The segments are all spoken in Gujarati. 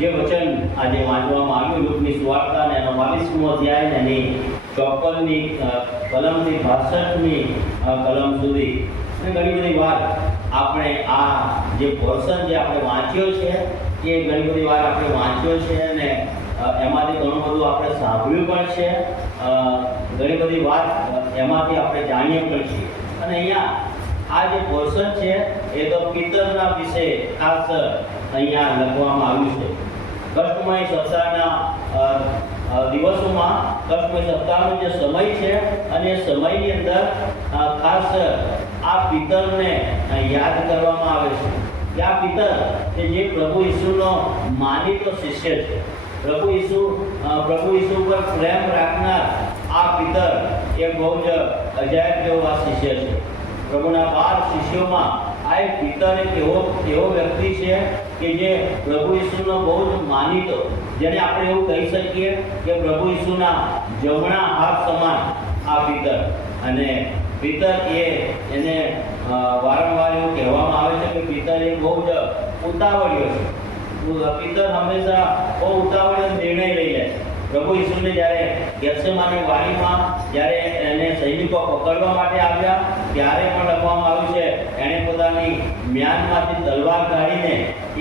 જે વચન આજે વાંચવામાં આવ્યું લુકની સુવાર્તા અને એનો 22મો અધ્યાય અને એની 54મી કલમથી 62મી કલમ સુધી અને ઘણી બધી વાત આપણે આ જે પોર્શન જે આપણે વાંચ્યો છે એ ઘણી બધી વાર આપણે વાંચ્યો છે અને એમાંથી ઘણું બધું આપણે સાંભળ્યું પણ છે, ઘણી બધી વાત એમાંથી આપણે જાણીએ પણ છીએ. અને અહીંયા આ જે પોર્શન છે એ તો પિતરના વિશે ખાસ અહીંયા લખવામાં આવ્યું છે. કષ્ટમય સપ્તાહના દિવસોમાં કષ્ટમય સપ્તાહનો જે સમય છે અને એ સમયની અંદર ખાસ આ પિતરને યાદ કરવામાં આવે છે કે આ પિતર કે જે પ્રભુ ઈસુનો માનીતો શિષ્ય છે, પ્રભુ ઈસુ પર પ્રેમ રાખનાર આ પિતર એ બહુ જ અજાયબ જેવો આ શિષ્ય છે. પ્રભુના 12 શિષ્યોમાં આ એક પિતર એક એવો વ્યક્તિ છે કે જે પ્રભુ ઈસુનો બહુ જ માનીતો, જેને આપણે એવું કહી શકીએ કે પ્રભુ ઈસુના જમણા હાથ સમાન આ પિતર. અને પિતર એને વારંવાર એવું કહેવામાં આવે છે કે પિતર એ બહુ જ ઉતાવળિયો છે. પિતર હંમેશા બહુ ઉતાવળિયો નિર્ણય લઈ લે છે. પ્રભુ ઈસુને જ્યારે ગેત્સેમાની વાડીમાં જ્યારે એને સૈનિકો પકડવા માટે આવ્યા ત્યારે પણ લખવામાં આવ્યું છે એણે પોતાની મ્યાનમાંથી તલવાર કાઢીને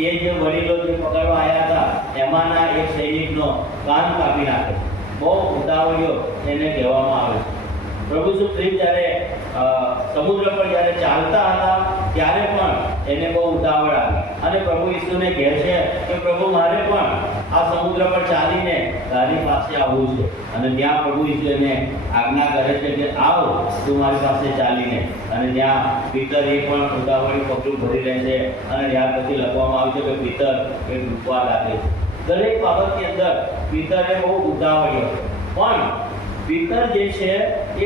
એ જે વડીલો જે પકડવા આવ્યા હતા એમાંના એક સૈનિકનો કાન કાપી નાખે. બહુ ઉતાવળિયો એને કહેવામાં આવે છે. પ્રભુ ઈસુ ખ્રિસ્ત જ્યારે સમુદ્ર પર જ્યારે ચાલતા હતા ત્યારે પણ એને બહુ ઉતાવળ આવી અને પ્રભુ ઈસુને કહે છે કે પ્રભુ મારે પણ આ સમુદ્ર પર ચાલીને તારી પાસે આવવું છે. અને ત્યાં પ્રભુ ઈસુ એને આજ્ઞા કરે છે કે આવ તું મારી પાસે ચાલીને. અને ત્યાં પિતર એ પણ ઉતાવળી પગલું ભરી લે છે અને ત્યાર પછી લખવામાં આવ્યું છે કે પિતર એ ડૂબવા લાગે છે. દરેક બાબતની અંદર પિતર એ બહુ ઉતાવળ્યો પણ પિતર જે છે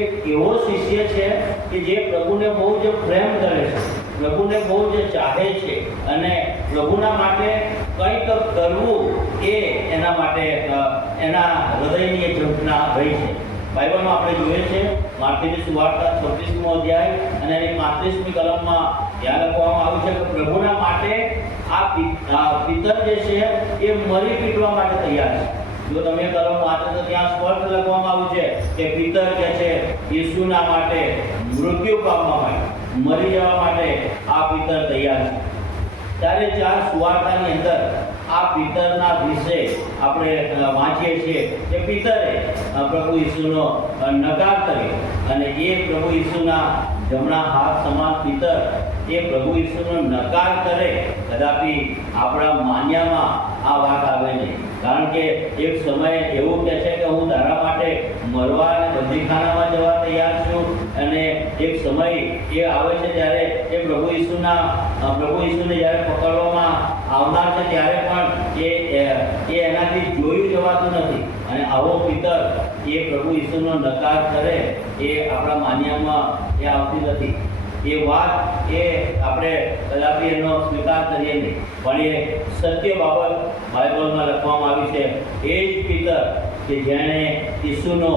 એક એવો શિષ્ય છે કે જે પ્રભુને બહુ જ પ્રેમ કરે છે, પ્રભુને બહુ જ ચાહે છે અને પ્રભુના માટે કંઈક કરવું એ એના માટે એના હૃદયની એક ઝંખના રહી છે. બાઇબલમાં આપણે જોઈએ છે માર્કની સુવાર્તા 36મો અધ્યાય અને એની 35મી કલમમાં ત્યાં લખવામાં આવ્યું છે કે પ્રભુના માટે આ પિતર જે છે એ મરી પીટવા માટે તૈયાર છે. જો તમે કલમ વાંચો તો ત્યાં સ્પષ્ટ લખવામાં આવ્યું છે કે પિતર જે છે ઈસુના માટે મૃત્યુ પામવા માટે, મરી જવા માટે આ પિતર તૈયાર છે. ત્યારે 4 સુવાર્તાની અંદર આ પિતરના વિશે આપણે વાંચીએ છીએ કે પિતરે પ્રભુ ઈસુનો નકાર કર્યો અને એ પ્રભુ ઈસુના જમણા હાથ સમાન પિતર એ પ્રભુ ઈસુનો નકાર કરે કદાપી આપણા માન્યામાં આ વાત આવે નહીં. કારણ કે એક સમયે એવું કહે છે કે હું તારા માટે મરવા અને બંદીખાનામાં જવા તૈયાર છું. અને એક સમય એ આવે છે જ્યારે એ પ્રભુ ઈસુને જ્યારે પકડવામાં આવનાર છે ત્યારે પણ એ એનાથી જોયું જવાતું નથી. અને આવો પિતર એ પ્રભુ ઈસુનો નકાર કરે એ આપણા માન્યામાં એ આવતી નથી. એ વાત એ આપણે કદાપી એનો સ્વીકાર કરીએ નહીં, પણ એ સત્ય બાબત બાઇબલમાં લખવામાં આવી છે. એ જ પિતર કે જેણે ઈસુનો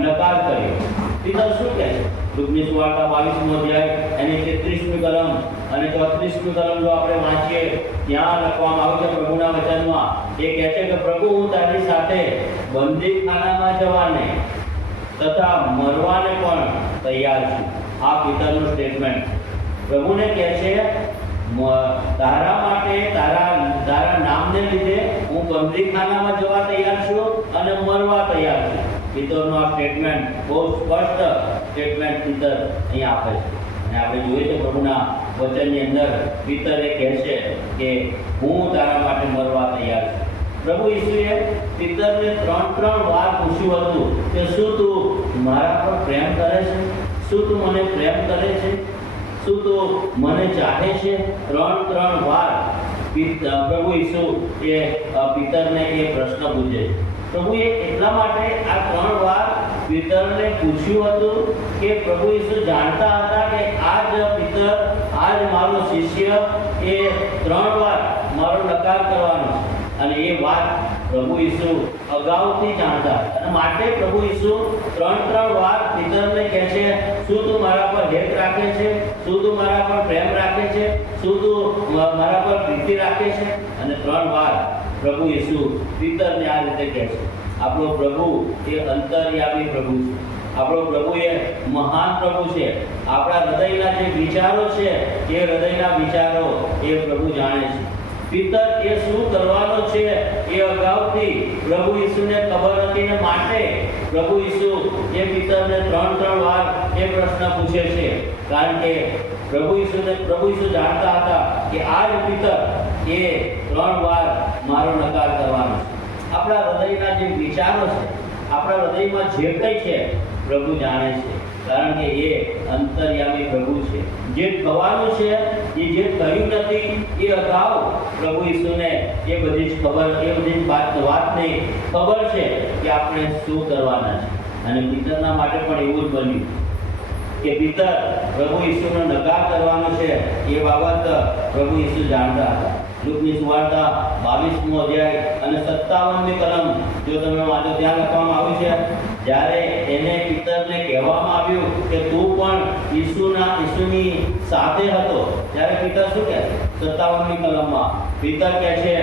નકાર કર્યો. પિતર શું કહે છે? લુકની સુવાર્તા 22મો અધ્યાય એની 33મી કલમ અને 34મી કલમ જો આપણે વાંચીએ ત્યાં લખવામાં આવ્યું છે પ્રભુના વચનમાં એ કહે છે કે પ્રભુ હું તારી સાથે બંદીખાનામાં જવાને તથા મરવાને પણ તૈયાર છું. આ પિતરનું સ્ટેટમેન્ટ પ્રભુને કહે છે તારા માટે તારા નામને લીધે હું બંદીખાનામાં જવા તૈયાર છું અને મરવા તૈયાર છું. પિતરનું આ સ્ટેટમેન્ટ બહુ સ્પષ્ટ સ્ટેટમેન્ટ પિતર અહીં આપે છે. અને આપણે જોઈએ છીએ પ્રભુના વચનની અંદર પિતરે કહે છે કે હું તારા માટે મરવા તૈયાર છું. પ્રભુ ઈસુએ પિતરને 3 વાર પૂછ્યું હતું કે શું તું મારા પર પ્રેમ કરે છે? શું તું મને પ્રેમ કરે છે? શું તું મને ચાહે છે? 3 વાર પ્રભુ ઈસુ એ પિતરને એ પ્રશ્ન પૂછે છે. પ્રભુએ એટલા માટે આ 3 વાર પિતરને પૂછ્યું હતું કે પ્રભુ ઈસુ જાણતા હતા કે આ જ પિતર, આ જ મારો શિષ્ય એ 3 વાર મારો નકાર કરવાનો છે. અને એ વાત પ્રભુ ઈસુ અગાઉથી જાણતા અને માટે પ્રભુ ઈસુ 3 વાર પિતરને કહે છે શું તું મારા પર હેત રાખે છે? શું તું મારા પર પ્રેમ રાખે છે? શું તું મારા પર પ્રીતિ રાખે છે? અને 3 વાર પ્રભુ ઈસુ પિતરને આ રીતે કહે છે, આપણો પ્રભુ એ અંતર્યામી પ્રભુ છે, આપણો પ્રભુ એ મહાન પ્રભુ છે, આપણા હૃદયના જે વિચારો છે એ હૃદયના વિચારો એ પ્રભુ જાણે છે. પિતર એ શું કરવાનો છે એ અગાઉથી પ્રભુ ઈસુને ખબર હતી ને માટે પ્રભુ ઈસુ એ પિતરને 3 વાર એ પ્રશ્ન પૂછે છે, કારણ કે પ્રભુ ઈસુ જાણતા હતા કે આ જ પિતર એ 3 વાર મારો નકાર કરવાનો છે. આપણા હૃદયના જે વિચારો છે, આપણા હૃદયમાં જે કંઈ છે પ્રભુ જાણે છે, કારણ કે એ અંતર્યામી પ્રભુ છે. જે થવાનું છે એ જે થયું નથી એ અગાઉ પ્રભુ ઈસુને એ બધી જ ખબર, એ બધી જ વાતની ખબર છે કે આપણે શું કરવાના છે. અને પિતરના માટે પણ એવું જ બન્યું કે પિતર પ્રભુ ઈસુનો નકાર કરવાનો છે એ બાબત પ્રભુ ઈસુ જાણતા હતા. લુકની સુવાર્તા 22મો અધ્યાય અને 57મી કલમ જો તમે વાંચો, ત્યાં લખવામાં આવ્યું છે, જ્યારે એને પિતરને કહેવામાં આવ્યું કે તું પણ ઈસુની સાથે હતો, ત્યારે પિતર શું કહે છે? 57મી કલમમાં પિતર કહે છે,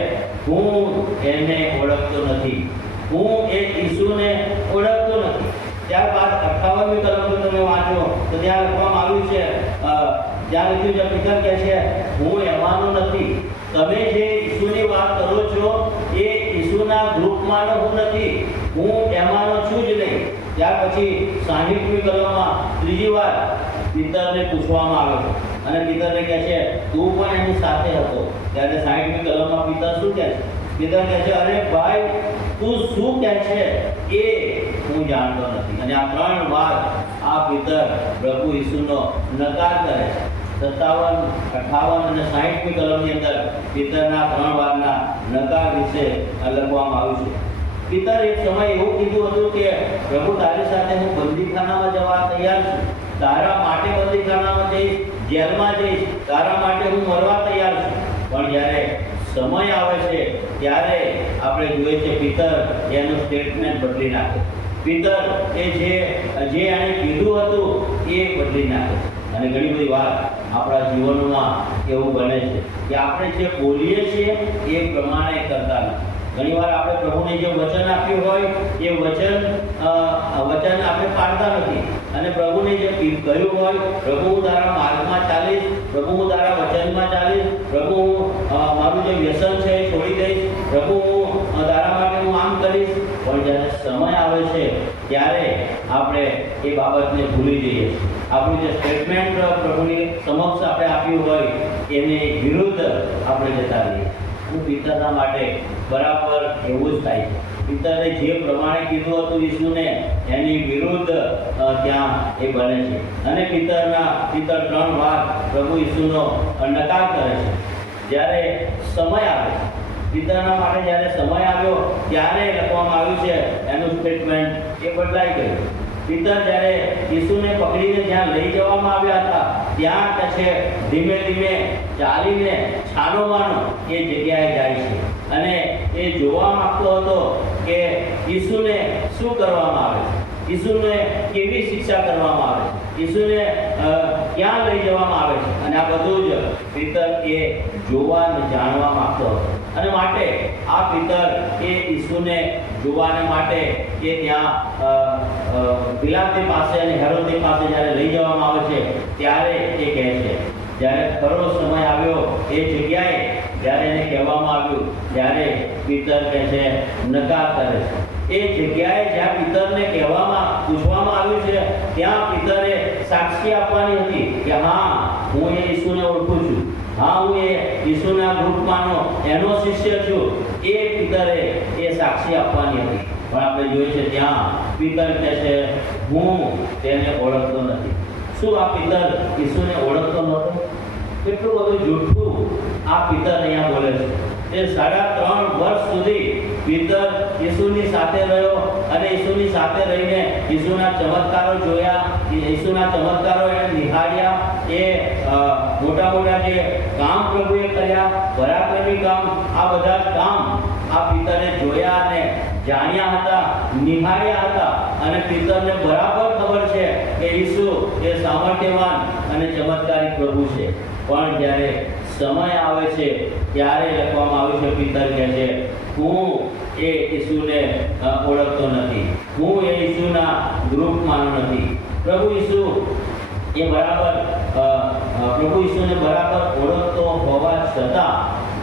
હું એને ઓળખતો નથી, હું એ ઈસુને ઓળખતો નથી. ત્યારબાદ 58મી કલમ જો તમે વાંચો તો ત્યાં લખવામાં આવ્યું છે, ત્યાં લખ્યું છે, પિતર કહે છે, હું એમાંનો નથી, તમે જે ઈસુની વાત કરો છો એ ઈસુના ગ્રુપમાંનો હું નથી, હું એમાંનો છું જ નહીં. ત્યાર પછી 60મી કલમમાં ત્રીજી વાર પિતરને પૂછવામાં આવે છે અને પિતરને કહે છે, તું પણ એની સાથે હતો. ત્યારે 60મી કલમમાં પિતર શું કહે છે? પિતર કહે છે, અરે ભાઈ, તું શું કહે છે એ હું જાણતો નથી. અને આ 3 વાર આ પિતર પ્રભુ ઈસુનો નકાર કરે છે. 57, 58 અને 60મી કલમની અંદર પિતરના 3 વારના નકાર વિશે લખવામાં આવ્યું છે. પિતર એક સમય એવું કીધું હતું કે પ્રભુ, તારી સાથે હું બંદીખાનામાં જવા તૈયાર છું, તારા માટે બંદીખાનામાં જઈશ, જેલમાં જઈશ, તારા માટે હું મરવા તૈયાર છું. પણ જ્યારે સમય આવે છે ત્યારે આપણે જોઈએ છે પિતર એનું સ્ટેટમેન્ટ બદલી નાખે. પિતર એ જે એણે કીધું હતું એ બદલી નાખે. અને ઘણી બધી વાર આપણા જીવનમાં એવું બને છે કે આપણે જે બોલીએ છીએ એ પ્રમાણે કરતા નથી. ઘણી વાર આપણે પ્રભુને જે વચન આપ્યું હોય એ વચન આપણે પાડતા નથી. અને પ્રભુને જે કહ્યું હોય, પ્રભુ હું તારા માર્ગમાં ચાલીશ, પ્રભુ હું તારા વચનમાં ચાલીશ, પ્રભુ હું મારું જે વ્યસન છે એ છોડી દઈશ, પ્રભુ હું તારા માટે હું આમ કરીશ. પણ જ્યારે સમય આવે છે ત્યારે આપણે એ બાબતને ભૂલી જઈએ છીએ. આપણું જે સ્ટેટમેન્ટ પ્રભુની સમક્ષ આપણે આપ્યું હોય એની વિરુદ્ધ આપણે જતા રહીએ. પિતરના માટે બરાબર એવું જ થાય છે. પિતરે જે પ્રમાણે કીધું હતું ઈસુને, એની વિરુદ્ધ ત્યાં એ બને છે. અને પિતર 3 વાર પ્રભુ ઈસુનો નકાર કરે છે. જ્યારે સમય આવે છે, પિતરના માટે જ્યારે સમય આવ્યો ત્યારે લખવામાં આવ્યું છે એનું સ્ટેટમેન્ટ એ બદલાઈ ગયું. પિતર જ્યારે ઈસુને પકડીને જ્યાં લઈ જવામાં આવ્યા હતા ત્યાં કહે છે, ધીમે ધીમે ચાલીને છાનોમાનો એ જગ્યાએ જાય છે અને એ જોવા માંગતો હતો કે ઈસુને શું કરવામાં આવે છે, ઈસુને કેવી શિક્ષા કરવામાં આવે છે, ઈસુને ક્યાં લઈ જવામાં આવે છે. અને આ બધું જ પિતર એ જોવા અને જાણવા માંગતો હતો. અને માટે આ પિતર એ ઈસુને જોવાને માટે એ ત્યાં પિલાતની પાસે અને હેરોદની પાસે જ્યારે લઈ જવામાં આવે છે ત્યારે એ કહે છે, જ્યારે ખરો સમય આવ્યો એ જગ્યાએ જ્યારે એને કહેવામાં આવ્યું ત્યારે પિતર કહે છે, નકાર કરે છે. એ જગ્યાએ જ્યાં પિતરને પૂછવામાં આવ્યું છે ત્યાં પિતરે સાક્ષી આપવાની હતી કે હા, હું એ ઈસુને ઓળખું છું, હા, હું એ ઈસુના ગ્રુપમાંનો એનો શિષ્ય છું. એ પિતરે એ સાક્ષી આપવાની હતી. પણ આપણે જોઈએ છે ત્યાં પિતર કહે છે, હું તેને ઓળખતો નથી. શું આ પિતર ઈસુને ઓળખતો નહોતો? કેટલું બધું જૂઠું આ પિતર અહીંયા બોલે છે. એ 3.5 વર્ષ સુધી પિતર ઈસુની સાથે રહ્યો અને ઈસુની સાથે રહીને ઈસુના ચમત્કારો જોયા, ઈસુના ચમત્કારો એને નિહાળ્યા. એ મોટા જે કામ પ્રભુએ કર્યા, પરાક્રમી કામ, આ બધા જ કામ આ પિતરે જોયા અને જાણ્યા હતા, નિહાળ્યા હતા. અને પિતરને બરાબર ખબર છે કે ઈસુ એ સામર્થ્યવાન અને ચમત્કારી પ્રભુ છે. પણ જ્યારે સમય આવે છે ત્યારે લખવામાં આવ્યું છે, પિતર કહે છે હું એ ઈસુને ઓળખતો નથી, હું એ ઈસુના ગ્રુપમાંનો નથી. પ્રભુ ઈસુ એ બરાબર પ્રભુ ઈસુને બરાબર ઓળખતો હોવા છતાં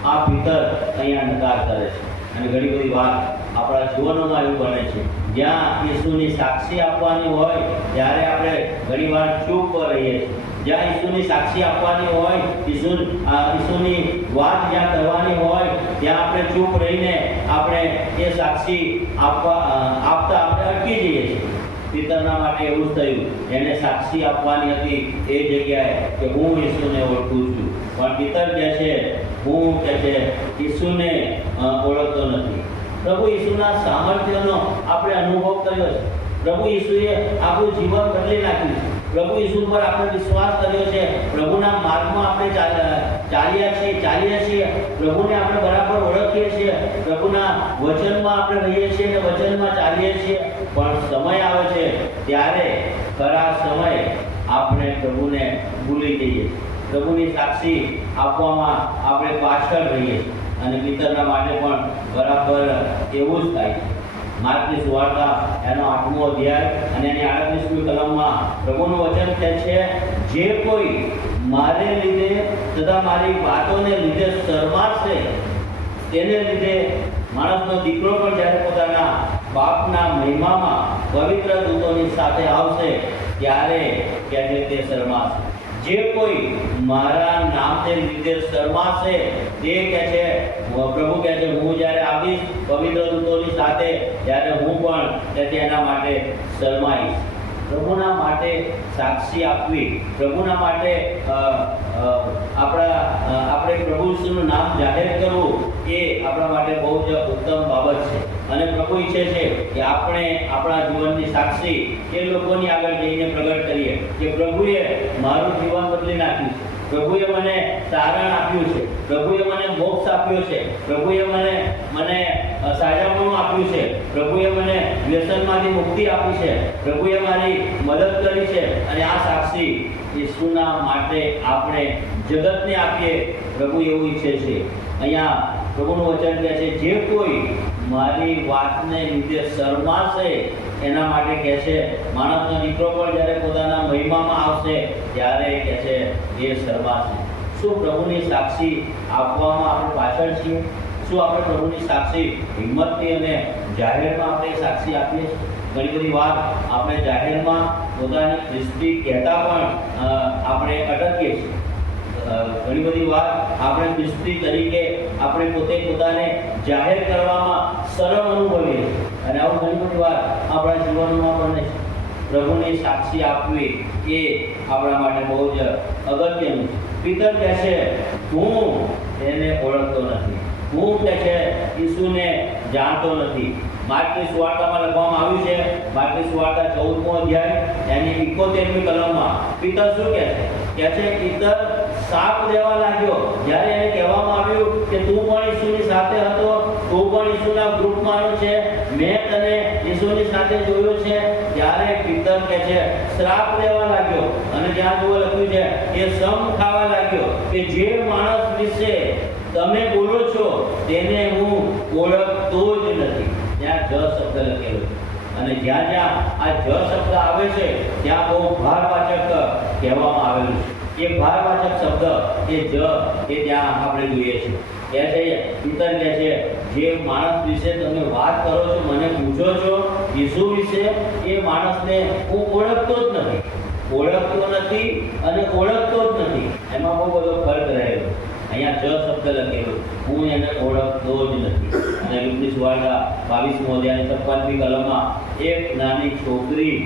આ પિતર અહીંયા નકાર કરે છે. અને ઘણી બધી વાત આપણા જીવનોમાં એવું બને છે, જ્યાં ઈસુની સાક્ષી આપવાની હોય ત્યારે આપણે ઘણી વાર ચૂપ રહીએ છીએ. જ્યાં ઈસુની સાક્ષી આપવાની હોય, ઈસુની વાત જ્યાં કરવાની હોય, ત્યાં આપણે ચૂપ રહીને આપણે એ સાક્ષી આપતા આપણે અટકી જઈએ છીએ. પિતરના માટે એવું જ થયું. એને સાક્ષી આપવાની હતી એ જગ્યાએ કે હું ઈસુને ઓળખું છું, પણ પિતર કહે છે હું કહે છે ઈસુને ઓળખતો નથી. પ્રભુ ઈસુના સામર્થ્યનો આપણે અનુભવ કર્યો છે. પ્રભુ ઈસુએ આપણું જીવન બદલી નાખ્યું છે. પ્રભુ ઈસુ પર આપણે વિશ્વાસ કર્યો છે. પ્રભુના માર્ગમાં આપણે ચાલીએ છીએ. પ્રભુને આપણે બરાબર ઓળખીએ છીએ. પ્રભુના વચનમાં આપણે રહીએ છીએ અને વચનમાં ચાલીએ છીએ. પણ સમય આવે છે ત્યારે ખરા સમયે આપણે પ્રભુને ભૂલી જઈએ. પ્રભુની સાક્ષી આપવામાં આપણે પાછળ રહીએ અને પિતરના માટે પણ બરાબર એવું જ થાય. માર્કની સુવાર્તા એનો 8મો અધ્યાય અને એની 38મી કલમમાં પ્રભુનું વચન કહે છે, જે કોઈ મારે લીધે તથા મારી વાતોને લીધે શરમાશે તેને લીધે માણસનો દીકરો પણ જ્યારે પોતાના બાપના મહિમામાં પવિત્ર દૂતોની સાથે આવશે ત્યારે કહે છે તે શરમાશે. જે કોઈ મારા નામને લીધે શરમાશે તે કહે છે, પ્રભુ કહે છે હું જ્યારે આવીશ પવિત્ર દૂતોની સાથે ત્યારે હું પણ એના માટે શરમાઈશ. પ્રભુના માટે સાક્ષી આપવી, પ્રભુના માટે આપણે પ્રભુ ઈસુનું નામ જાહેર કરવું એ આપણા માટે બહુ જ ઉત્તમ બાબત છે. અને પ્રભુ ઈચ્છે છે કે આપણે આપણા જીવનની સાક્ષી એ લોકોની આગળ જઈને પ્રગટ કરીએ કે પ્રભુએ મારું જીવન બદલી નાખ્યું છે, પ્રભુએ મને તારણ આપ્યું છે, પ્રભુએ મને મોક્ષ આપ્યો છે, પ્રભુએ મને સાજાપણું આપ્યું છે, પ્રભુએ મને વ્યસનમાંથી મુક્તિ આપી છે, પ્રભુએ મારી મદદ કરી છે. અને આ સાક્ષી ઈસુના માટે આપણે જગતને આપીએ. પ્રભુ એવું ઈચ્છે છે. અહીંયા પ્રભુનું વચન કહે છે, જે કોઈ મારી વાતને લીધે શરમાશે એના માટે કહે છે માણસનો દીકરો પણ જ્યારે પોતાના મહિમામાં આવશે ત્યારે કહે છે એ શરમાશે. શું પ્રભુની સાક્ષી આપવામાં આપણે પાછળ છીએ? શું આપણે પ્રભુની સાક્ષી હિંમતથી અને જાહેરમાં આપણે સાક્ષી આપીએ છીએ? ઘણી બધી વાત આપણે જાહેરમાં પોતાની ખ્રિસ્તી કહેતા પણ આપણે અટકીએ છીએ. ઘણી બધી વાત આપણે ખ્રિસ્તી તરીકે આપણે પોતાને જાહેર કરવામાં શરમ અનુભવીએ છીએ. અને આવું ઘણી બધી વાત આપણા જીવનમાં બને છે. પ્રભુની સાક્ષી આપવી એ આપણા માટે બહુ જ અગત્યનું છે. પિતર કહે છે હું એને ઓળખતો નથી, હું કહે છે ઈસુને જાણતો નથી. માર્કની સુવાર્તામાં લખવામાં આવ્યું છે, માર્કની સુવાર્તા 14મો અધ્યાય એની 71મી કલમમાં પિતર શું કહે છે? પિતર સાપ દેવા લાગ્યો. જ્યારે એને કહેવામાં આવ્યું કે તું પણ ઈસુની સાથે હતો, તું પણ ઈસુના ગ્રુપમાંનો છે, મેં તને ઈસુની સાથે જોયો છે, ત્યારે પિતર કહે છે શ્રાપ દેવા લાગ્યો. અને ત્યાં જુઓ લખ્યું છે એ સમ ખાવા લાગ્યો કે જે માણસ વિશે તમે બોલો છો તેને હું ઓળખતો જ નથી. ત્યાં જ શબ્દ લખેલો છે. અને જ્યાં આ જ શબ્દ આવે છે ત્યાં બહુ ભારવાચક કહેવામાં આવેલું છે. એ ભારવાચક શબ્દ એ ત્યાં આપણે જોઈએ છીએ. કહે છે પિતર કહે છે જે માણસ વિશે તમે વાત કરો છો, મને પૂછો છો ઈસુ વિશે, એ માણસને હું ઓળખતો જ નથી અને ઓળખતો જ નથી. એમાં બહુ બધો ફરક રહેલો. અહીંયા જ શબ્દ લખેલો, હું એને ઓળખતો જ નથી. અને લુકની સુવાર્તા 22મો અધ્યાય 56મી કલમમાં એક નાની છોકરી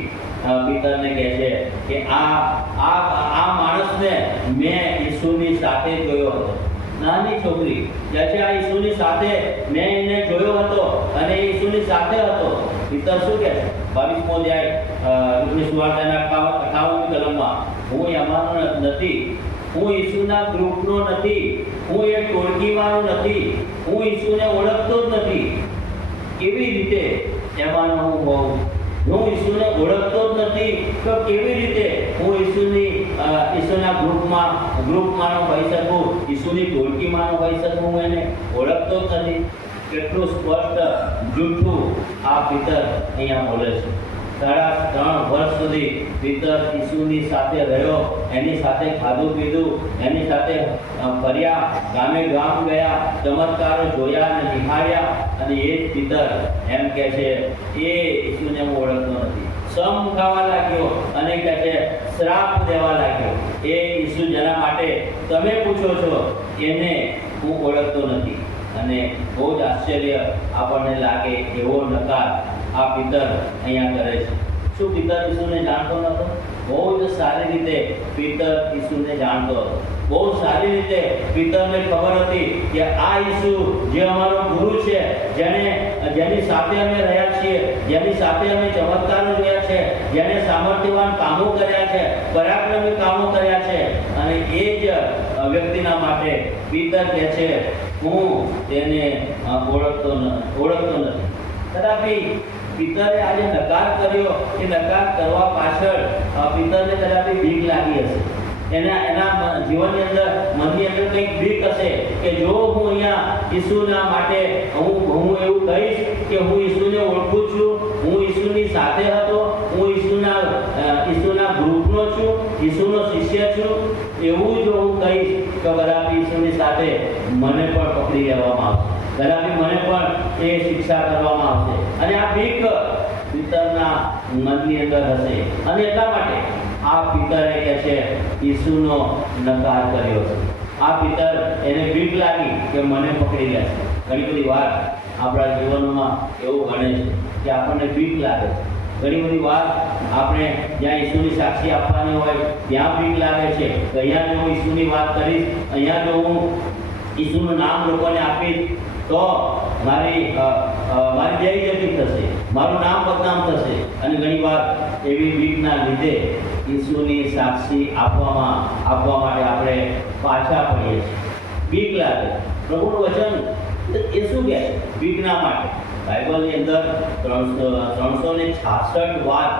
પિતરને કહે છે કે આ માણસને મેં ઈસુની સાથે જોયો હતો. નાની છોકરી કહે છે આ ઈસુની સાથે મેં એને જોયો હતો અને ઈસુની સાથે હતો. પિતર શું કહે છે? 22મો અધ્યાય લુકની સુવાર્તાના 58મી કલમમાં હું એમાંનો નથી, હું ઈસુના ગ્રુપનો નથી, હું એ ટોળકીમાંનો નથી, હું ઈસુને ઓળખતો જ નથી. કેવી રીતે એમાંનો હું હોઉં? હું ઈસુને ઓળખતો જ નથી તો કેવી રીતે હું ઈસુના ગ્રુપમાંનો હોઈ શકું, ઈસુની ટોળકીમાંનો હોઈ શકું? હું એને ઓળખતો જ નથી. કેટલું સ્પષ્ટ જૂઠું આ પિતર અહીંયા બોલે છે. 3.5 વર્ષ સુધી પિતર ઈસુની સાથે રહ્યો, એની સાથે ખાધું પીધું, એની સાથે ફર્યા, ગામે ગામ ગયા, ચમત્કારો જોયા અને નિહાળ્યા, અને એ જ પિતર એમ કહે છે એ ઈસુને હું ઓળખતો નથી. સમ ખાવા લાગ્યો અને કહે છે શ્રાપ દેવા લાગ્યો. એ ઈસુ જેના માટે તમે પૂછો છો એને હું ઓળખતો નથી. અને બહુ જ આશ્ચર્ય આપણને લાગે એવો નકાર આ પિતર અહીંયા કરે છે. શું પિતર ઈસુને જાણતો નહોતો? બહુ જ સારી રીતે પિતર ઈસુને જાણતો હતો. બહુ સારી રીતે પિતરને ખબર હતી કે આ ઈસુ જે અમારો ગુરુ છે, જેની સાથે અમે રહ્યા છીએ, જેની સાથે અમે ચમત્કારો જોયા છે, જેને સામર્થ્યવાન કામો કર્યા છે, પરાક્રમી કામો કર્યા છે, અને એ જ વ્યક્તિના માટે પિતર કહે છે હું તેને ઓળખતો નથી. કદાપી પિતરે આજે નકાર કર્યો, એ નકાર કરવા પાછળ પિતરને કદાપી બીક લાગી હશે. એના જીવનની અંદર, મનની અંદર કંઈક બીક હશે કે જો હું અહીંયા ઈસુના માટે હું એવું કહીશ કે હું ઈસુને ઓળખું છું, હું ઈસુની સાથે હતો, હું ઈસુના ગ્રુપનો છું, ઈસુનો શિષ્ય છું, એવું જો હું કહીશ તો કદાપી ઈસુની સાથે મને પણ પકડી લેવામાં આવશે, કદાપી મને પણ એ શિક્ષા કરવામાં આવશે. અને આ બીક પિતરના મનની અંદર હશે. અને એટલા માટે આ પિતરે કહે છે ઈસુનો નકાર કર્યો છે. આ પિતર એને બીક લાગી કે મને પકડી લેશે. ઘણી બધી વાર આપણા જીવનમાં એવું બને છે કે આપણને બીક લાગે છે. ઘણી બધી વાર આપણે જ્યાં ઈસુની સાક્ષી આપવાની હોય ત્યાં બીક લાગે છે કે અહીંયા જો હું ઈસુની વાત કરીશ, અહીંયા જો હું ઈસુનું નામ લોકોને આપીશ તો મારી બેઇજ્જતી થશે, મારું નામ બદનામ થશે. અને ઘણી વાર એવી બીકના લીધે ઈસુની સાક્ષી આપવા માટે આપણે પાછા પડીએ છીએ. બીક લાગે. પ્રભુનું વચન એ શું કહે છે બીકના માટે? બાઇબલની અંદર 366 વાર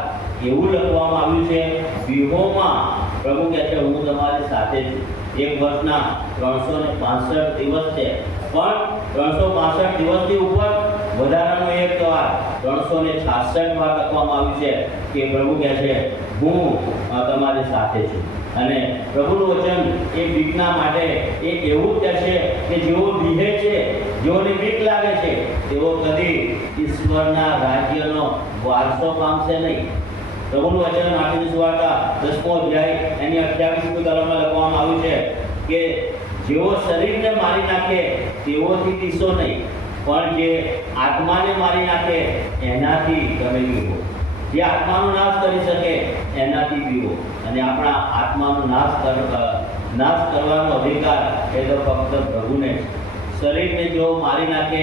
એવું લખવામાં આવ્યું છે વ્યૂહોમાં. પ્રભુ કહે છે હું તમારી સાથે છું. એક વર્ષના 365 દિવસ છે, પણ 365 દિવસથી ઉપર વધારાનો એક વાર 366 વાર લખવામાં આવ્યું છે કે પ્રભુ કહે છે હું તમારી સાથે છું. અને પ્રભુનું વચન એ બીકના માટે એ એવું કહે છે કે જેઓ બીહે છે, જેઓને બીક લાગે છે, તેઓ કદી ઈશ્વરના રાજ્યનો વારસો પામશે નહીં. પ્રભુનું વચન માટેની સુવાર્તા 10મો અધ્યાય એની 28મી કલમમાં લખવામાં આવ્યું છે કે જેઓ શરીરને મારી નાખે તેઓથી પીશો નહીં, પણ જે આત્માને મારી નાખે એનાથી તમે પીવો. જે આત્માનો નાશ કરી શકે એનાથી પીવો. અને આપણા આત્માનો નાશ કરવાનો અધિકાર એ તો ફક્ત પ્રભુને છે. શરીરને જો મારી નાખે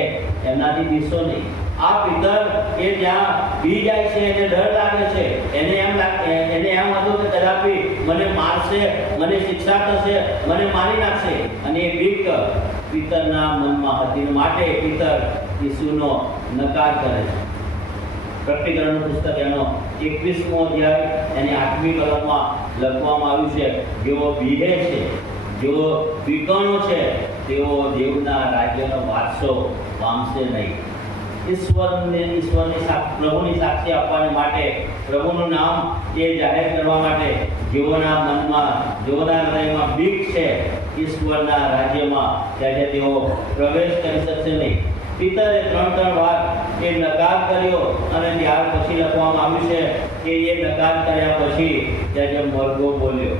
એનાથી પીશો નહીં. આ પિતર એ જ્યાં પી જાય છે એને ડર લાગે છે. એને એમ હતું કે કદાપી મને મારશે, મને શિક્ષા થશે, મને મારી નાખશે. અને એ બીક પિતરના મનમાં હતી. માટે પિતર ઈસુનો નકાર કરે છે. પ્રકટીકરણનું પુસ્તક એનો 21મો અધ્યાય એની 8મી કલમમાં લખવામાં આવ્યું છે જેઓ બીહે છે, જેઓ બીકણો છે, તેઓ દેવના રાજ્યનો વારસો પામશે નહીં. પ્રભુની સાક્ષી આપવા માટે, પ્રભુનું નામ એ જાહેર કરવા માટે જેઓના મનમાં, જેઓના હૃદયમાં બીક છે ઈશ્વરના રાજ્યમાં, ત્યારે તેઓ પ્રવેશ કરી શકશે નહીં. પિતરે 3 વાર એ નકાર કર્યો અને ત્યાર પછી લખવામાં આવ્યું છે કે એ નકાર કર્યા પછી ત્યારે મરઘો બોલ્યો.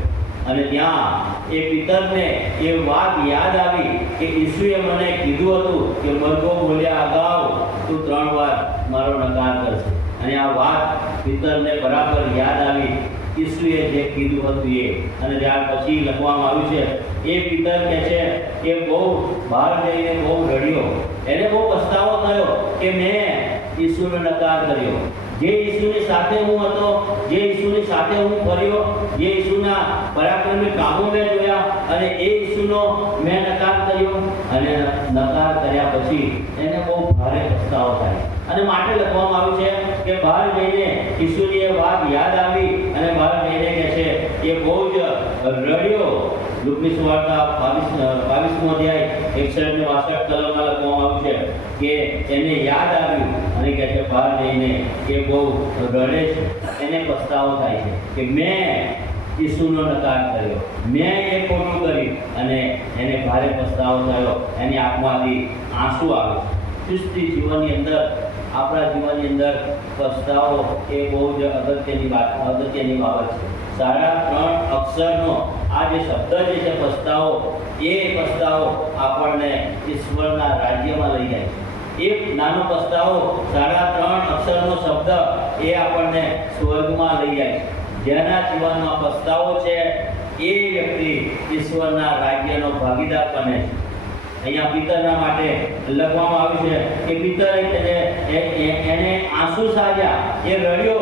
અને ત્યાં એ પિતરને એ વાત યાદ આવી કે ઈસુએ મને કીધું હતું કે મરઘો બોલ્યા અગાઉ તું 3 વાર મારો નકાર કરશે. અને આ વાત પિતરને બરાબર યાદ આવી, ઈસુએ જે કીધું હતું એ. અને ત્યાર પછી લખવામાં આવ્યું છે એ પિતર કહે છે કે બહુ બહાર જઈને બહુ રડ્યો. એને બહુ પસ્તાવો થયો કે મેં ઈસુનો નકાર કર્યો. જે ઈસુની સાથે હું હતો, જે ઈસુની સાથે હું ફર્યો, જે ઈસુના પરાક્રમી કામો મેં જોયા અને એ ઈસુનો મેં નકાર કર્યો અને નકાર કર્યા પછી એને બહુ ભારે પસ્તાવો થાય અને માટે લખવામાં આવ્યું છે કે બહાર જઈને ઈસુની એ વાત યાદ આવી અને બહાર જઈને કહે છે એ બહુ જ રડ્યો. લુકની સુવાર્તા 22મો અધ્યાય 61 ને 62 કલમમાં લખવામાં આવ્યું છે કે એને યાદ આવ્યું અને કહે છે બહાર જઈને એ બહુ રડે છે, એને પસ્તાવો થાય છે કે મેં ઈસુનો નકાર કર્યો, મેં એ ખોટું કર્યું અને એને ભારે પસ્તાવો થયો. એની આંખમાંથી આંસુ આવે છે. ખ્રિસ્તી જીવનની અંદર, આપણા જીવનની અંદર પસ્તાવો એ બહુ જ અગત્યની બાબત છે. સાડા 3 અક્ષરનો આ જે શબ્દ જે છે પસ્તાવો, એ પસ્તાવો આપણને ઈશ્વરના રાજ્યમાં લઈ જાય છે. એક નાનો પસ્તાવો, સાડા 3 અક્ષરનો શબ્દ એ આપણને સ્વર્ગમાં લઈ જાય છે. જેના જીવનમાં પસ્તાવો છે એ વ્યક્તિ ઈશ્વરના રાજ્યનો ભાગીદાર બને છે. અહીંયા પિતરના માટે લખવામાં આવ્યું છે કે પિતરે એને આંસુ સાજ્યા, એ રડ્યો,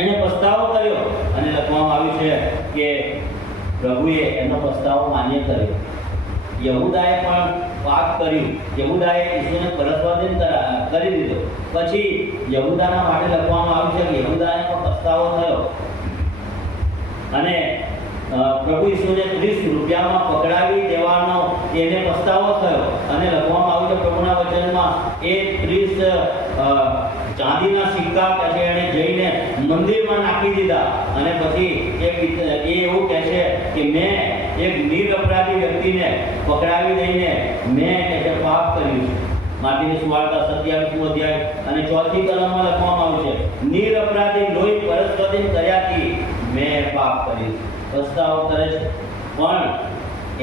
એને પસ્તાવો કર્યો અને લખવામાં આવ્યું છે કે પ્રભુએ એનો પસ્તાવો માન્ય કર્યો. યહૂદાએ પણ પાપ કર્યું, યહૂદાએ ઈસુને પરસ્વાધીન કરી દીધો. પછી યહૂદાના માટે લખવામાં આવ્યું છે કે યહૂદાને પણ પસ્તાવો થયો અને પ્રભુ ઈસુને 30 રૂપિયામાં પકડાવી દેવાનો એને પસ્તાવો થયો અને લખવામાં આવ્યું છે પ્રભુના વચનમાં એ 30 ચાંદીના સિક્કા કે એને જઈને મંદિરમાં નાખી દીધા અને પછી એ એવું કહે છે કે મેં એક નિરપરાધી વ્યક્તિને પકડાવી દઈને મેં કહે છે પાપ કર્યું છે. માર્કની સુવાર્તા 27મો અધ્યાય અને 4થી કલમમાં લખવામાં આવ્યું છે નિરપરાધી લોહી પરસ્પતિન કર્યાથી મેં પાપ કર્યું. પસ્તાવો કરે છે પણ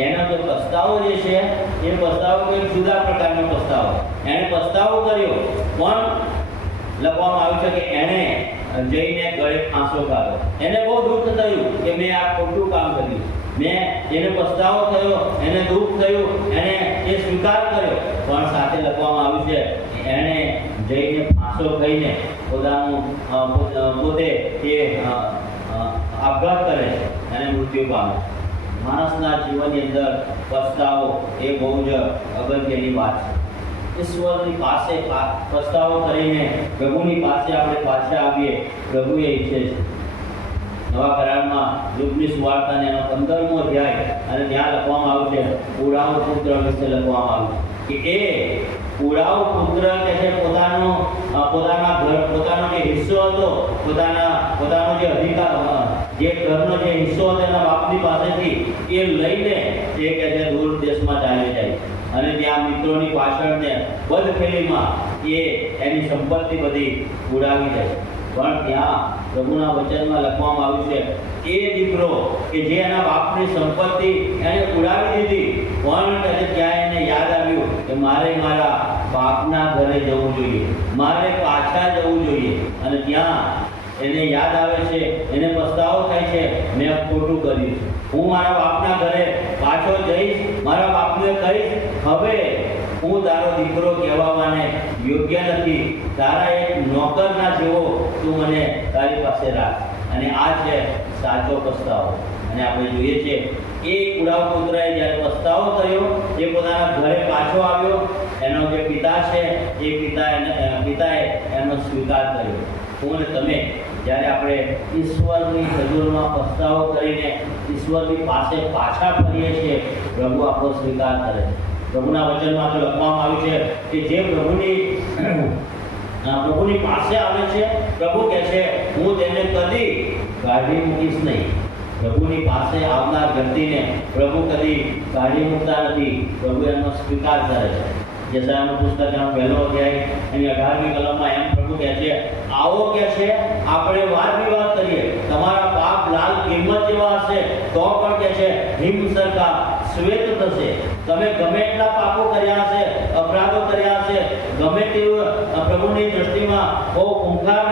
એનો જે પસ્તાવો જે છે એ પસ્તાવો કોઈ જુદા પ્રકારનો પસ્તાવો. એણે પસ્તાવો કર્યો પણ લખવામાં આવ્યું છે કે એણે જઈને ગળે ફાંસો ખાધો. એને બહુ દુઃખ થયું કે મેં આ ખોટું કામ કર્યું. એને પસ્તાવો થયો, એને દુઃખ થયું, એને એ સ્વીકાર કર્યો પણ સાથે લખવામાં આવ્યું છે એણે જઈને ફાંસો ખાઈને પોતે એ આપઘાત કરે છે અને મૃત્યુ પામે. માણસના જીવનની અંદર પસ્તાવો એ બહુ જ અગત્યની વાત છે. ઈશ્વરની પાસે પસ્તાવો કરીને પ્રભુની પાસે આપણે પાછા આવીએ, પ્રભુ એ ઈચ્છે છે. નવા કરારમાં લુકની સુવાર્તાને એનો 15મો અધ્યાય અને ત્યાં લખવામાં આવ્યું છે પુરાવ પુત્ર વિશે લખવામાં આવ્યું છે કે એ પુરાવ પુત્ર કે છે પોતાના જે હિસ્સો હતો, પોતાનો જે અધિકાર, જે ઘરનો જે હિસ્સો હતો એના બાપની પાસેથી એ લઈને એ કે છે દૂર દેશમાં ચાલી જાય અને ત્યાં મિત્રોની પાછળને બદફેલીમાં એ એની સંપત્તિ બધી ઉડાવી જાય. પણ ત્યાં પ્રભુના વચનમાં લખવામાં આવ્યું છે એ દીકરો કે જે એના બાપની સંપત્તિ એને ઉડાવી દીધી પણ ત્યાં એને યાદ આવ્યું કે મારે મારા બાપના ઘરે જવું જોઈએ, મારે પાછા જવું જોઈએ અને ત્યાં એને યાદ આવે છે, એને પસ્તાવો થાય છે મેં ખોટું કર્યું, હું મારા બાપના ઘરે પાછો જઈશ, મારા બાપને કહીશ હવે હું તારો દીકરો કહેવાને યોગ્ય નથી, તારા એક નોકરના જેવો તું મને તારી પાસે રાખ. અને આ છે સાચો પસ્તાવો. અને આપણે જોઈએ છે એ ઉડાવ પુત્રએ જ્યારે પસ્તાવો કર્યો, એ પોતાના ઘરે પાછો આવ્યો, એનો જે પિતા છે એ પિતાએ એનો સ્વીકાર કર્યો. હું અને તમે જ્યારે આપણે ઈશ્વરની હજુરમાં પસ્તાવો કરીને ઈશ્વરની પાસે પાછા ફરીએ છીએ, પ્રભુ આપણો સ્વીકાર કરે છે. પ્રભુના વચનમાં તો લખવામાં આવ્યું છે કે જે પ્રભુની પાસે આવે છે, પ્રભુ કહે છે હું તેને કદી કાઢી મૂકીશ નહીં. પ્રભુની પાસે આવનાર વ્યક્તિને પ્રભુ કદી કાઢી મૂકતા નથી. પ્રભુ એનો સ્વીકાર કરે છે. યશાયાનું પુસ્તક એનો 1લો અધ્યાય એની 18મી કલમમાં એમ પ્રભુ કહે છે આવો કે છે આપણે વાદ વિવાદ કરીએ, તમારા પાપ લાલ કિંમત જેવા હશે તો પણ કે છે હિમ સરખા શ્વેત થશે. તમે ગમે એટલા પાપો કર્યા હશે, અપરાધો કર્યા હશે, ગમે તેવું પ્રભુની દ્રષ્ટિમાં બહુ ખૂંખાર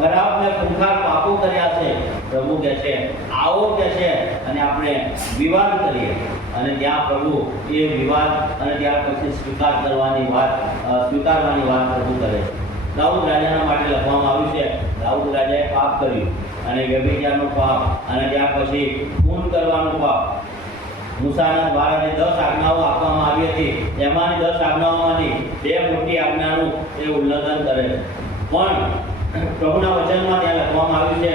ખરાબ ને ખૂંખાર પાપો કર્યા છે, પ્રભુ કહે છે આવો કે છે અને આપણે વિવાદ કરીએ. અને ત્યાં પ્રભુ એ વિવાદ અને ત્યાર પછી સ્વીકારવાની વાત પ્રભુ કરે છે. દાઉદ રાજાના માટે લખવામાં આવ્યું છે. દાઉદ રાજાએ પાપ કર્યું અને વ્યભિચારનું પાપ અને ત્યાર પછી ખૂન કરવાનું પાપ. મૂસાના દ્વારા જે 10 આજ્ઞાઓ આપવામાં આવી હતી એમાંની 10 આજ્ઞાઓમાંથી 2 મોટી આજ્ઞાનું એ ઉલ્લંઘન કરે છે. પણ પ્રભુના વચનમાં ત્યાં લખવામાં આવ્યું છે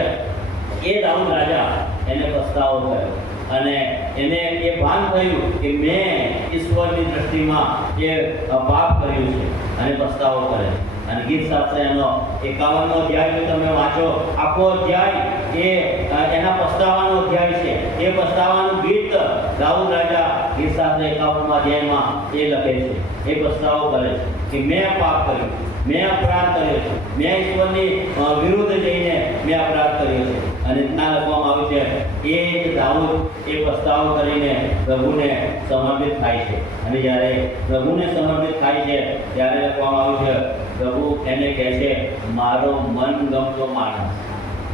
એ દાઉદ રાજા એને પસ્તાવો કર્યો અને એને એ ભાન થયું કે મેં ઈશ્વરની દ્રષ્ટિમાં એ પાપ કર્યું છે અને પસ્તાવો કરે. અને ગીત શાસ્ત્ર એનો 51મો અધ્યાય જો તમે વાંચો, આખો અધ્યાય એ એના પસ્તાવાનો અધ્યાય છે. એ પસ્તાવાનું ગીત દાઉદ રાજા ગીત શાસ્ત્ર 51મા અધ્યાયમાં એ લખે છે. એ પસ્તાવો કરે છે કે મેં પાપ કર્યું, મેં અપરાધ કર્યો છે, મેં ઈશ્વરની વિરુદ્ધ જઈને મેં અપરાધ કર્યો છે. અને ત્યાં લખવામાં આવ્યું છે એ દાઉદ એ પસ્તાવો કરીને પ્રભુને સમર્પિત થાય છે. અને જ્યારે પ્રભુને સમર્પિત થાય છે ત્યારે લખવામાં આવ્યું છે પ્રભુ એને કહે છે મારો મનગમતો માણસ.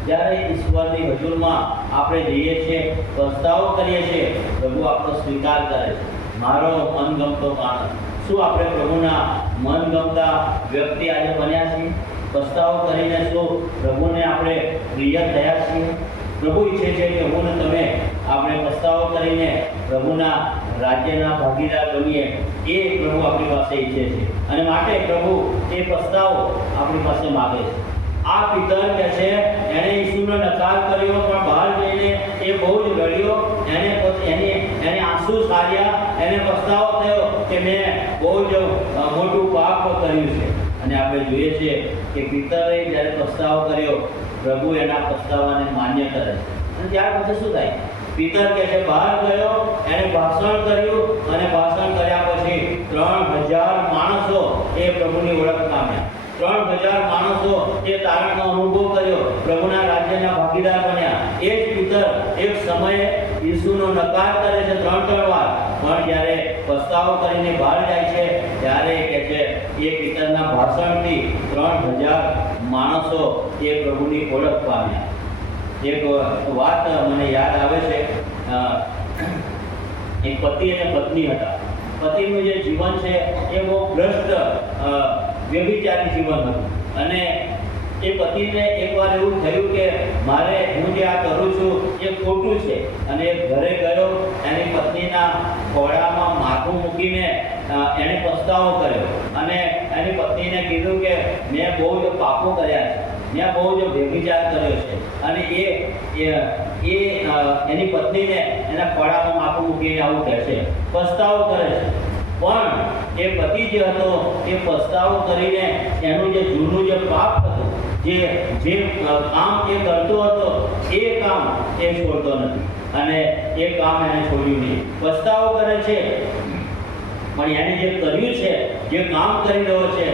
જ્યારે ઈશ્વરની હજુરમાં આપણે જઈએ છીએ, પસ્તાવો કરીએ છીએ, પ્રભુ આપણો સ્વીકાર કરે છે, મારો મનગમતો માણસ. શું આપણે પ્રભુના મનગમતા વ્યક્તિ આજે બન્યા છીએ? પસ્તાવો કરીને શું પ્રભુને આપણે પ્રિય થયા છીએ? પ્રભુ ઈચ્છે છે કે હું ને તમે આપણે પસ્તાવો કરીને પ્રભુના રાજ્યના ભાગીદાર બનીએ. એ પ્રભુ આપણી પાસે ઈચ્છે છે અને માટે પ્રભુ એ પસ્તાવો આપણી પાસે માગે છે. આ પિતર કે છે એણે ઈસુનો નકાર કર્યો, પણ બહાર જઈને એ બહુ જ રડ્યો, એને આંસુ સાર્યા, એને પસ્તાવો થયો કે મેં બહુ જ મોટું પાપ કર્યું છે. અને આપણે જોઈએ છીએ કે પિતરે જ્યારે પસ્તાવો કર્યો, પ્રભુ એના પસ્તાવાને માન્ય કરે છે. અને ત્યાર પછી શું થાય? પિતર કે છે બહાર ગયો, એને ભાષણ કર્યું અને ભાષણ કર્યા પછી 3000 માણસો એ પ્રભુની ઓળખ પામ્યા. 3000 માણસો એ તારણનો અનુભવ કર્યો, પ્રભુના રાજ્યના ભાગીદાર બન્યા. એ જ પિતર એક સમયે ઈસુનો નકાર કરે છે 3 વાર, પણ જ્યારે પસ્તાવો કરીને બહાર જાય છે ત્યારે કહે છે એ પિતરના ભાષણથી 3000 માણસો એ પ્રભુની ઓળખ પામ્યા. એક વાત મને યાદ આવે છે, એક પતિ અને પત્ની હતા. પતિનું જે જીવન છે એ બહુ ભ્રષ્ટ વ્યભિચારી જીવન હતું. અને એ પતિને એકવાર એવું થયું કે મારે હું જે આ કરું છું એ ખોટું છે. અને એ ઘરે ગયો, એની પત્નીના ખોળામાં માથું મૂકીને એણે પસ્તાવો કર્યો અને એની પત્નીને કીધું કે મેં બહુ જ પાપો કર્યા છે, મેં બહુ જ વ્યભિચાર કર્યો છે. અને એની પત્નીને એના ખોળામાં માથું મૂકીને આવું કહે છે, પસ્તાવો કરે છે. પણ એ પતિ જે હતો એ પસ્તાવો કરીને એનું જે જૂનું જે પાપ હતું, જે કામ એ કરતો હતો એ કામ એ છોડતો નથી અને એ કામ એને છોડ્યું નહીં. પસ્તાવો કરે છે પણ એને જે કર્યું છે, જે કામ કરી રહ્યો છે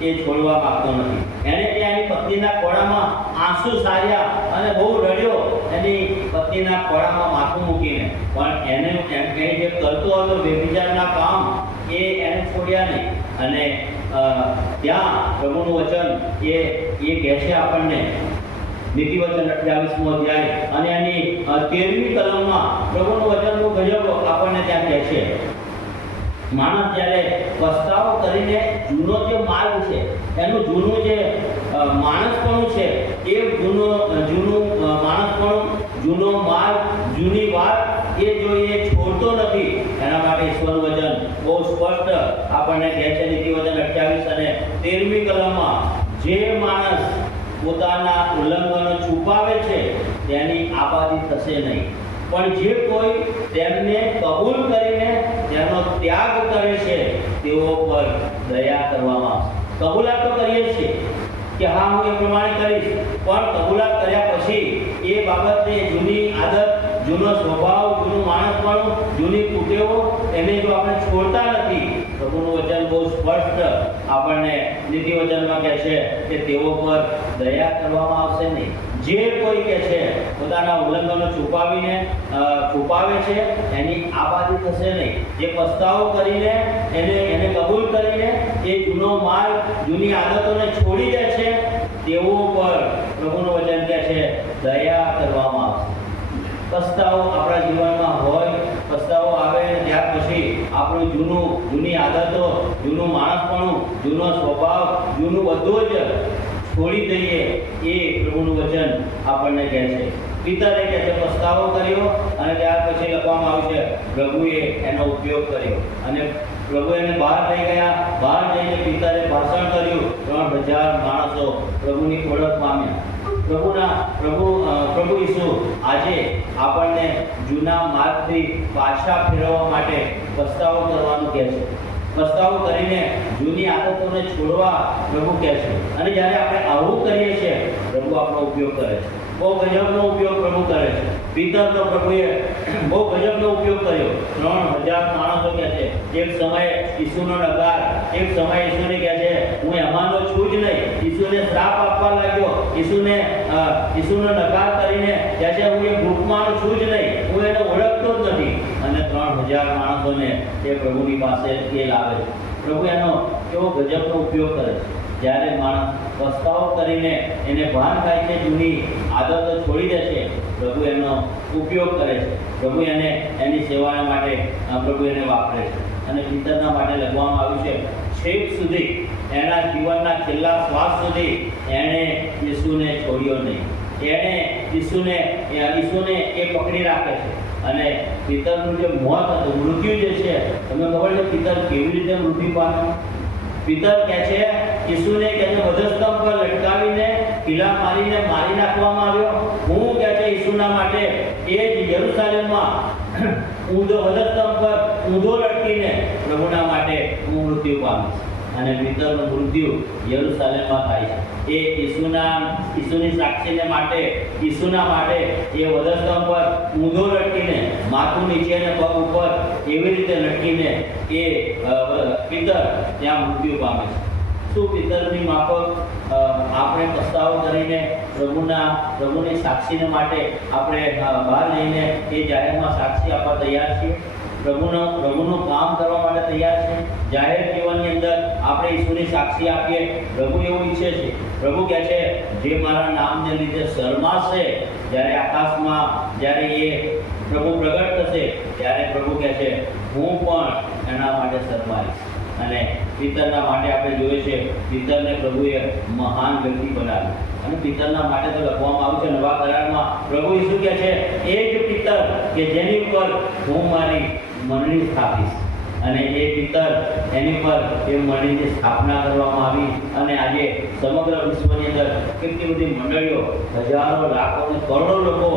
એ છોડવા માંગતો નથી. એને એની પત્નીના ખોળામાં આંસુ સાર્યા અને બહુ રડ્યો એની પત્નીના ખોળામાં માથું મૂકીને, પણ એને જે કરતો હતો વ્યભિચારના કામ એને છોડ્યા નહીં. અને ત્યાં પ્રભુનું વચન એ કહે છે આપણને, નીતિવચન 28મો અધ્યાય અને એની 13મી કલમમાં પ્રભુનું વચનનું ગજબ આપણને ત્યાં કહે છે. માણસ જ્યારે પસ્તાવો કરીને જૂનો જે માર્ગ છે, એનું જૂનું જે માણસપણું છે, એ જૂનું માણસપણું, જૂનો માર્ગ, જૂની વાત જો એ છોડતો નથી, એના માટે ઈશ્વરનું વચન બહુ સ્પષ્ટ આપણને કહે છે. નીતિવચન 28 અને 13મી કલમમાં, જે માણસ પોતાના ઉલ્લંઘનો છુપાવે છે તેની આબાદી થશે નહીં, પણ જે કોઈ તેમને કબૂલ કરીને તેનો ત્યાગ કરે છે તેઓ પર દયા કરવામાં આવશે. કબૂલાત તો કરીએ છીએ કે હા હું એ પ્રમાણે કરીશ, પણ કબૂલાત કર્યા પછી એ બાબતને જૂની આદત, જૂનો સ્વભાવ, જૂનું માણસપણું, જૂની કુટેવો એને જો આપણે છોડતા નથી, પ્રભુનું વચન બહુ સ્પષ્ટ આપણને નીતિવચનમાં કહે છે કે તેઓ પર દયા કરવામાં આવશે નહીં. જે કોઈ કે છે પોતાના ઉલ્લંઘનો છુપાવે છે એની આબાદી થશે નહીં. જે પસ્તાવો કરીને એને કબૂલ કરીને એ જૂનો માર્ગ, જૂની આદતોને છોડી દે છે તેઓ પર પ્રભુનું વચન કહે છે દયા કરવામાં આવશે. પસ્તાવો આપણા જીવનમાં હોય, પસ્તાવો આવે અને ત્યાર પછી આપણું જૂનું જૂની આદતો, જૂનું માણસપણું, જૂનો સ્વભાવ, જૂનું બધું જ છોડી દઈએ, એ પ્રભુનું વચન આપણને કહે છે. પિતરે કહે છે પસ્તાવો કર્યો, અને ત્યાર પછી લખવામાં આવ્યું છે પ્રભુએ એનો ઉપયોગ કર્યો. અને પ્રભુ એને બહાર લઈ ગયા. બહાર જઈને પિતરે ભાષણ કર્યું. 3000 માણસો પ્રભુની ઓળખ પામ્યા. પ્રભુ ઈસુ આજે આપણને જૂના માર્ગથી પાછા ફેરવવા માટે પસ્તાવો કરવાનું કહે છે. પસ્તાવો કરીને જૂની આદતોને છોડવા પ્રભુ કહે છે. અને જ્યારે આપણે આવું કરીએ છીએ, પ્રભુ આપણો ઉપયોગ કરે છે. બહુ ગજબનો ઉપયોગ પ્રભુ કરે છે. પિતરનો પ્રભુએ બહુ ગજબનો ઉપયોગ કર્યો. 3000 માણસો કહે છે. એક સમયે ઈસુનો નકાર, એક સમયે ઈસુને કહે છે હું એમાંનો છું જ નહીં. ઈસુને શ્રાપ આપવા લાગ્યો. ઈસુનો નકાર કરીને કહે છે હું એ ગ્રુપમાંનો છું જ નહીં, હું એને ઓળખતો જ નથી. અને 3000 માણસોને એ પ્રભુની પાસે એ લાવે છે. પ્રભુ એનો કેવો ગજબનો ઉપયોગ કરે છે. જ્યારે માણસ પસ્તાવો કરીને એને ભાન થાય છે, જૂની આદતો છોડી દે છે, પ્રભુ એનો ઉપયોગ કરે છે. પ્રભુ એને એની સેવા માટે પ્રભુ એને વાપરે છે. અને પિતરના માટે લખવામાં આવ્યું છે છેક સુધી, એના જીવનના છેલ્લા શ્વાસ સુધી એણે ઈસુને છોડ્યો નહીં. એણે ઈસુને એ પકડી રાખે છે. અને પિતરનું જે મોત હતું, મૃત્યુ જે છે, તમને ખબર છે પિતર કેવી રીતે મૃત્યુ પામ્યો? પિતર કહે છે ઈસુને કહે છે વધસ્તંભ પર લટકાવીને કિલ્લા મારીને મારી નાખવામાં આવ્યો. હું કહે છે ઈસુના માટે એ જ યરુશલેમમાં વધસ્તંભ પર ઊંધો લટકીને પ્રભુના માટે હું મૃત્યુ પામીશ. અને પિતરનું મૃત્યુ યરુશલેમમાં થાય છે. એ ઈસુની સાક્ષીને માટે, ઈસુના માટે એ વધસ્તંભ પર ઊંધો લટકીને, માથું નીચે અને પગ ઉપર એવી રીતે લટકીને એ પિતર ત્યાં મૃત્યુ પામે છે. શું પિતરની માફક આપણે પસ્તાવો કરીને પ્રભુની સાક્ષીને માટે આપણે બહાર જઈને એ જાહેરમાં સાક્ષી આપવા તૈયાર છીએ? પ્રભુનું કામ કરવા માટે તૈયાર છે? જાહેર જીવનની અંદર આપણે ઈસુની સાક્ષી આપીએ. પ્રભુ એવું ઈચ્છે છે. પ્રભુ કહે છે જે મારા નામને લીધે શરમાશે, જ્યારે આકાશમાં જ્યારે એ પ્રભુ પ્રગટ થશે, ત્યારે પ્રભુ કહે છે હું પણ એના માટે શરમાઈશ. અને પિતરના માટે આપણે જોઈએ છે, પિતરને પ્રભુએ મહાન વ્યક્તિ બનાવ્યું. અને પિતરના માટે તો લખવામાં આવ્યું છે નવા કરારમાં, પ્રભુ ઈસુ કહે છે એ જ પિતર કે જેની ઉપર હું મારી મંડળી સ્થાપીશ. અને એ પિતર, એની પર એ મંડળીની સ્થાપના કરવામાં આવી. અને આજે સમગ્ર વિશ્વની અંદર કેટલી બધી મંડળીઓ, હજારો, લાખો અને કરોડો લોકો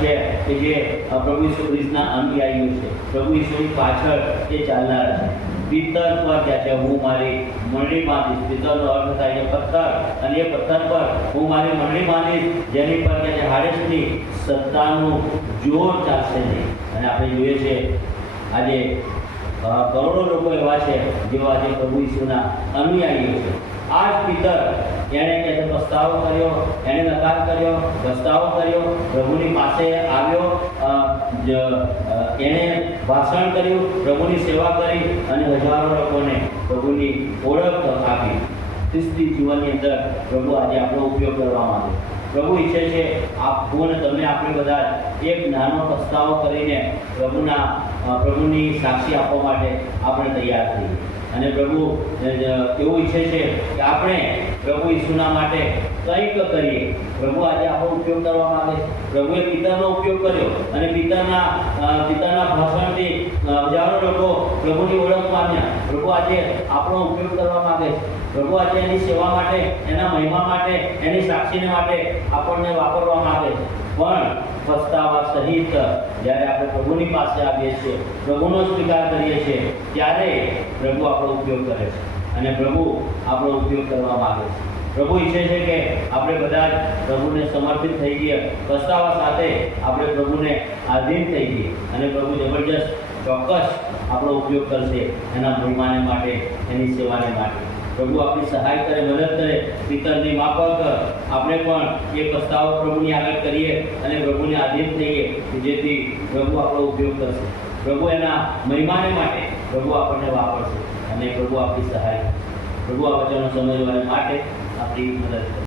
છે કે જે પ્રભુ ઈસુ ખ્રિસ્તના અનુયાયીઓ છે. પ્રભુ ઈસુની પાછળ એ ચાલનારા છે. પિત્તર પર કહે છે હું મારી મંડળી બાંધીશ. પિત્તરનો અર્થ થાય છે પથ્થર. અને એ પથ્થર પર હું મારી મંડળી બાંધીશ, જેની પર કહે છે હાડેસની સત્તાનું જોર ચાલશે નહીં. અને આપણે જોઈએ છીએ આજે કરોડો લોકો એવા છે જેઓ આજે પ્રભુ ઈસુના અનુયાયીઓ છે. આ જ પિત્તર, એણે કહે છે પસ્તાવો કર્યો, એણે નકાર કર્યો, પસ્તાવો કર્યો, પ્રભુની પાસે આવ્યો, એણે ભાષણ કર્યું, પ્રભુની સેવા કરી અને હજારો લોકોને પ્રભુની ઓળખ આપી. ખ્રિસ્તી જીવનની અંદર પ્રભુ આજે આપણો ઉપયોગ કરવા માંગે. પ્રભુ ઈચ્છે છે હું અને તમે આપણે બધા એક નાનો પસ્તાવો કરીને પ્રભુની સાક્ષી આપવા માટે આપણે તૈયાર થઈએ. અને પ્રભુ એવું ઈચ્છે છે કે આપણે પ્રભુ ઈસુના માટે કંઈક કરીએ. પ્રભુ આજે આપણો ઉપયોગ કરવા માંગે છે. પ્રભુએ પિતાનો ઉપયોગ કર્યો અને પિતાના ભાષણથી હજારો લોકો પ્રભુની ઓળખ પામ્યા. પ્રભુ આજે આપણો ઉપયોગ કરવા માંગે છે. પ્રભુ આજે એની સેવા માટે, એના મહિમા માટે, એની સાક્ષીને માટે આપણને વાપરવા માંગે છે. પણ પસ્તાવા સહિત જ્યારે આપણે પ્રભુની પાસે આવીએ છીએ, પ્રભુનો સ્વીકાર કરીએ છીએ, ત્યારે પ્રભુ આપણો ઉપયોગ કરે છે. અને પ્રભુ આપણો ઉપયોગ કરવા માંગે છે. પ્રભુ ઈચ્છે છે કે આપણે બધા જ પ્રભુને સમર્પિત થઈ જઈએ, પસ્તાવા સાથે આપણે પ્રભુને આધીન થઈ જઈએ. અને પ્રભુ જબરજસ્ત ચોક્કસ આપણો ઉપયોગ કરશે એના મહિમાને માટે, એની સેવાને માટે. પ્રભુ આપણી સહાય કરે, મદદ કરે. પિતરની માફક આપણે પણ એ પસ્તાવો પ્રભુની આગળ કરીએ અને પ્રભુને આધીન થઈએ, જેથી પ્રભુ આપણો ઉપયોગ કરશે. પ્રભુ એના મહિમાને માટે પ્રભુ આપણને વાપરશે અને પ્રભુ આપણી સહાય. પ્રભુ આ વચનો સમજવા માટે આપણી મદદ કરે.